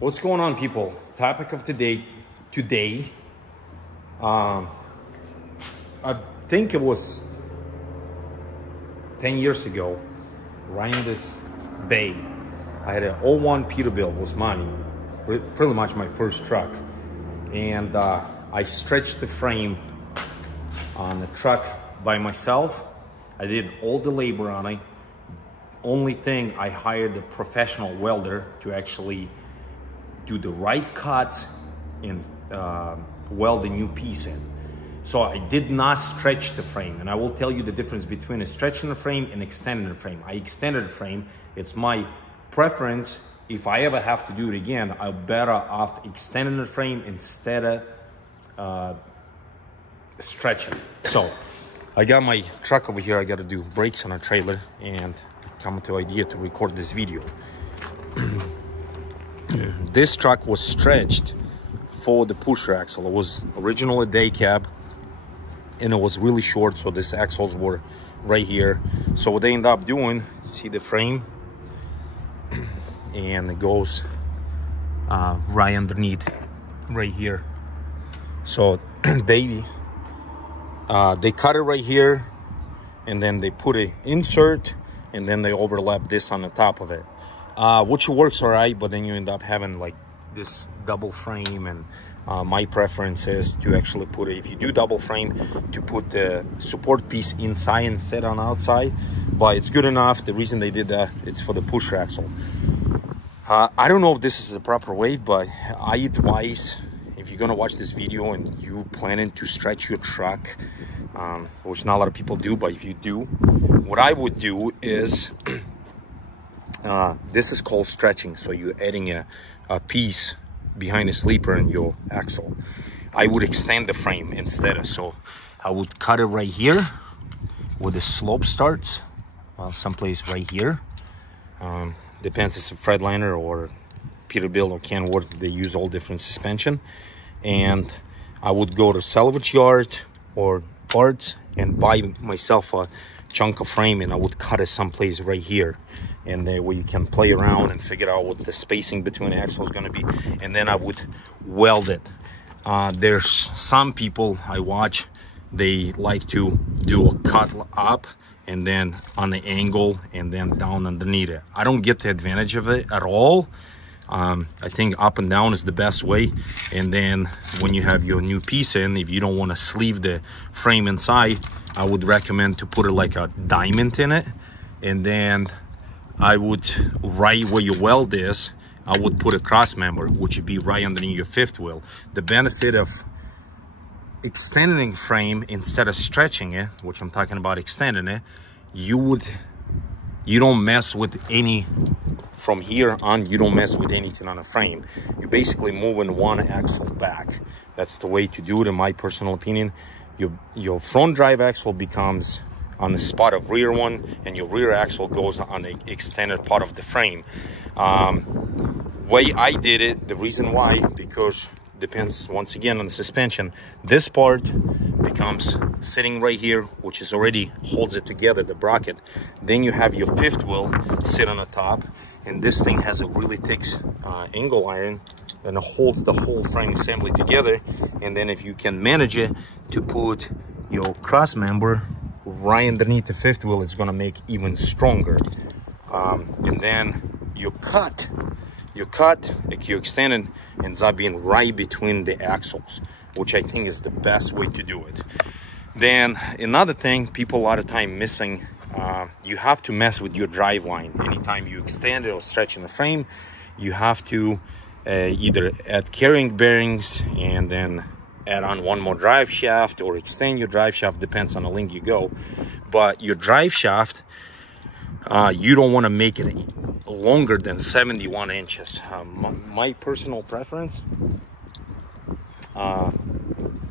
What's going on, people? Topic of today, I think it was 10 years ago, right in this bay, I had an 01 Peterbilt, was mine, pretty much my first truck. And I stretched the frame on the truck by myself. I did all the labor on it. Only thing, I hired a professional welder to actually do the right cuts and weld the new piece in. So I did not stretch the frame, and I will tell you the difference between a stretching the frame and extending the frame. I extended the frame. It's my preference. If I ever have to do it again, I'm better off extending the frame instead of stretching. So I got my truck over here. I got to do brakes on a trailer, and come to idea to record this video. This truck was stretched for the pusher axle. It was originally a day cab, and it was really short, so these axles were right here. So what they end up doing, see the frame, and it goes right underneath, right here. So they cut it right here, and then they put an insert, and then they overlap this on the top of it, which works all right, but then you end up having like this double frame. And my preference is to actually put it, if you do double frame, to put the support piece inside instead on outside. But it's good enough. The reason they did that, it's for the pusher axle. I don't know if this is the proper way, but I advise, if you're gonna watch this video and you planning to stretch your truck, which not a lot of people do, but if you do, what I would do is this is called stretching. So you're adding a piece behind the sleeper in your axle. I would extend the frame instead of, so I would cut it right here where the slope starts, someplace right here. Depends if it's a Freightliner or Peterbilt or Kenworth, they use all different suspension. And I would go to salvage yard or parts and buy myself a chunk of frame, and I would cut it someplace right here, and there where you can play around and figure out what the spacing between the axles is going to be, and then I would weld it. There's some people I watch, they like to do a cut up and then on the angle and then down underneath it. I don't get the advantage of it at all. I think up and down is the best way. And then when you have your new piece in, if you don't want to sleeve the frame inside, I would recommend to put it like a diamond in it. And then I would, right where your weld is, I would put a cross member, which would be right underneath your fifth wheel. The benefit of extending frame instead of stretching it, which I'm talking about extending it, you don't mess with any, from here on, you don't mess with anything on a frame. You're basically moving one axle back. That's the way to do it, in my personal opinion. Your front drive axle becomes on the spot of rear one, and your rear axle goes on the extended part of the frame. Way I did it, the reason why, because depends once again on the suspension. This part becomes sitting right here, which is already holds it together, the bracket. Then you have your fifth wheel sit on the top, and this thing has a really thick angle iron, and it holds the whole frame assembly together. And then if you can manage it to put your cross member right underneath the fifth wheel, it's gonna make even stronger. And then you cut, like you extend it, ends up being right between the axles, which I think is the best way to do it. Then another thing people a lot of time missing, you have to mess with your drive line. Anytime you extend it or stretch in the frame, you have to either add carrying bearings and then add on one more drive shaft, or extend your drive shaft, depends on the length you go. But your drive shaft, you don't want to make it longer than 71 inches. My personal preference, I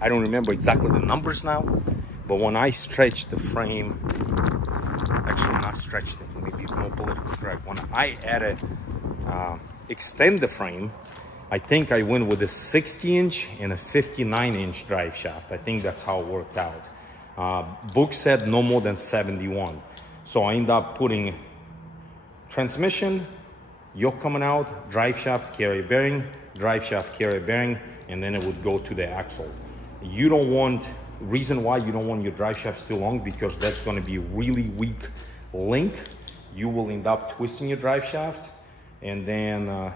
don't remember exactly the numbers now, but when I stretched the frame, actually not stretched it, let me be more politically correct. When I added, extend the frame, I think I went with a 60-inch and a 59-inch drive shaft. I think that's how it worked out. Book said no more than 71. So I ended up putting transmission, yoke coming out, drive shaft, carry bearing, drive shaft, carry bearing, and then it would go to the axle. You don't want, reason why you don't want your drive shafts too long, because that's going to be a really weak link. You will end up twisting your drive shaft, and then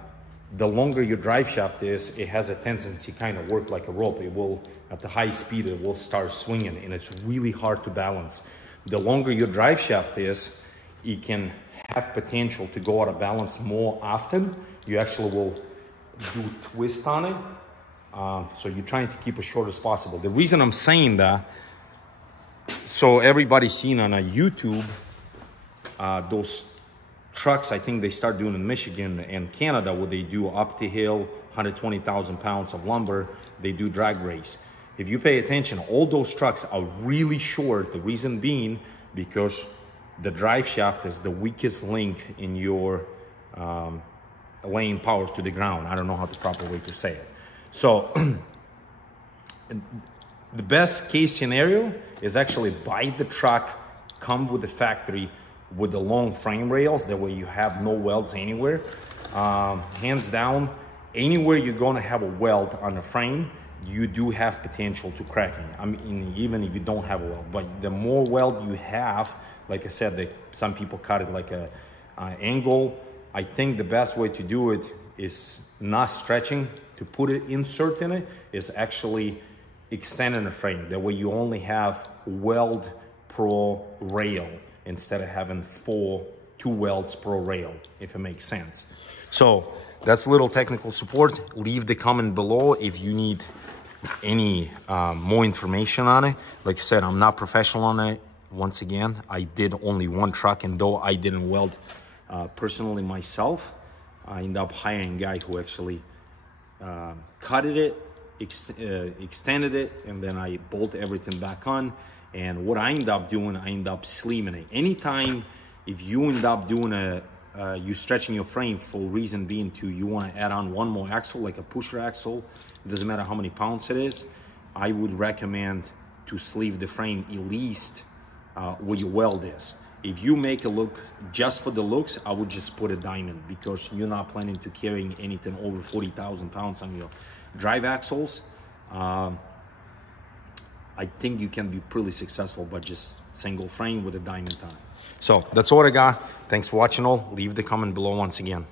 the longer your drive shaft is, it has a tendency to kind of work like a rope. It will, at the high speed, it will start swinging, and it's really hard to balance. The longer your drive shaft is, it can have potential to go out of balance more often. You actually will do a twist on it. So you're trying to keep as short as possible. The reason I'm saying that, so everybody's seen on a YouTube, those trucks, I think they start doing in Michigan and Canada, where they do up the hill, 120,000 pounds of lumber, they do drag race. If you pay attention, all those trucks are really short. The reason being, because the drive shaft is the weakest link in your laying power to the ground. I don't know how the proper way to say it. So the best case scenario is actually buy the truck, come with the factory with the long frame rails. That way you have no welds anywhere. Hands down, anywhere you're gonna have a weld on the frame, you do have potential to cracking. I mean, even if you don't have a weld, but the more weld you have, like I said, some people cut it like a angle. I think the best way to do it is not stretching to put an insert in it, is actually extending the frame. That way you only have weld per rail instead of having two welds per rail, if it makes sense. So that's a little technical support. Leave the comment below if you need any more information on it. Like I said, I'm not professional on it. Once again, I did only one truck, and though I didn't weld personally myself, I ended up hiring a guy who actually cutted it, extended it, and then I bolt everything back on. And what I end up doing, I end up sleeving it. Anytime if you end up doing you stretching your frame for reason being you want to add on one more axle, like a pusher axle, it doesn't matter how many pounds it is, I would recommend to sleeve the frame at least where your weld is. If you make a look just for the looks, I would just put a diamond, because you're not planning to carrying anything over 40,000 pounds on your drive axles. I think you can be pretty successful by just single frame with a diamond on it. So that's all I got. Thanks for watching all. Leave the comment below once again.